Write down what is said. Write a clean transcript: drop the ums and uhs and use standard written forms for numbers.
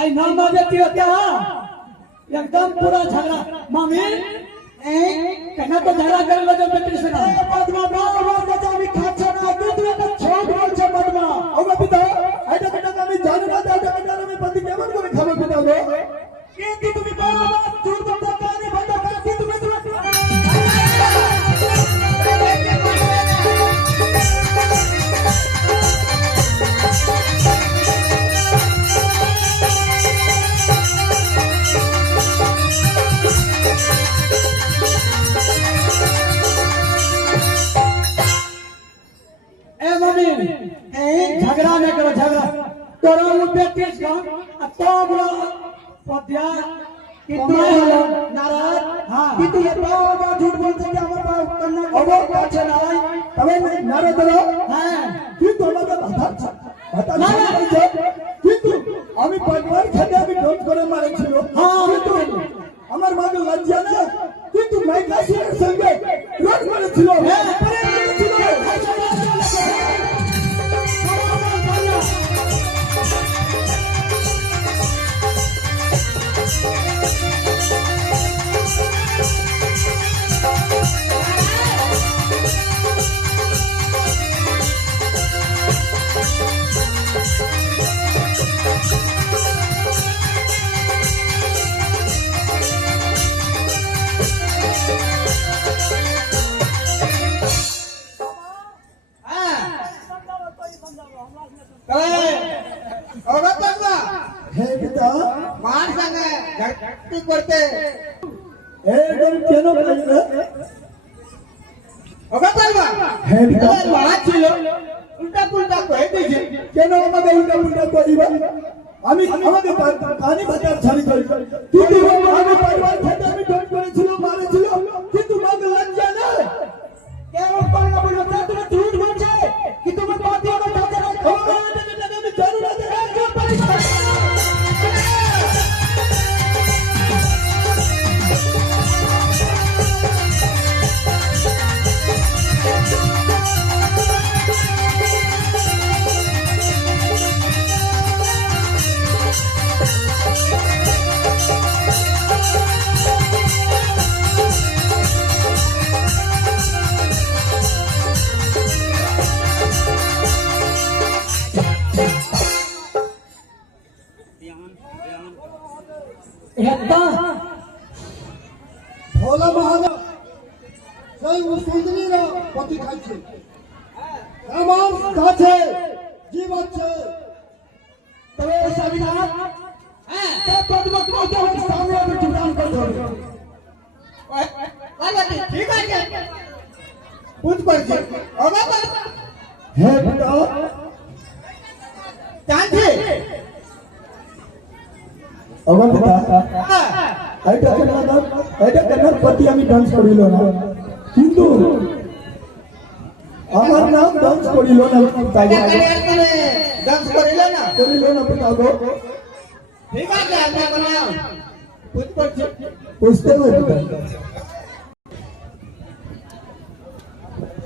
आई नाम देती हो क्या एकदम पूरा झगड़ा मामी कहना तो झगड़ा कर लो जो बेटी से ना बदमा बार का जावी खाचा ना दूसरे का छोड़ बोल छे बदमा ओ पिता आइटा बेटा का मैं जान ना आइटा बेटा में पति केमन करे खावे पिता दो के की तुम्ही बार झूठ बोलता कानी बंद करती तुम्ही झगड़ा नहीं करो झगड़ा तोरा वो बेटी का तो बड़ा पद्या कितने नाराज हां कि तू ये बाबा झूठ बोलते कि हमारे पास करना अब अच्छा ना तबे नाराज दो हां कि तो लगा बता ना कि तू আমি পরিবার খেতে আমি ডোট করে মারেছিল হ্যাঁ কিন্তু আমার মাকে লজ্জা না কিন্তু মাইকাসের সঙ্গে রোড করেছিল হ্যাঁ করেছিল করতে একদম কেন বলবে ওগা পারবা হ্যাঁ পিতা মাছ ছিল উল্টা পুল্টা কই দিছে কেন আমাদের উল্টা পুল্টা করিবা আমি আমাদের কানে ভাষা ছাড়ি করি কিন্তু আমি পরিবার খেতে আমি ডোট করেছিল মারেছিল কিন্তু মাকে লজ্জা না কেন পারবা বলো তোরা ঝুট বলছে কি তুমি পাতি ওটা কাছে রাখো আমি জানি না যে পরিবার ভোলা মহারাজ সেই মুসলিমরা পতি খাইছে আমার কাছে জীব আছে তবে স্বামীনাথ হ্যাঁ সব পদমক কত হচ্ছে সামনে আমি চুটান করতে হবে ঠিক আছে বুঝ পারছি ওগা হে বেটা জানছে ওগা বেটা এটা কেন প্রতি আমি ডান্স করিল না কিন্তু আমার নাম ডান্স করিল না ডান্স করিল না পিতা গো ঠিক আছে আমি বানাও বুঝ পারছি বুঝতে হবে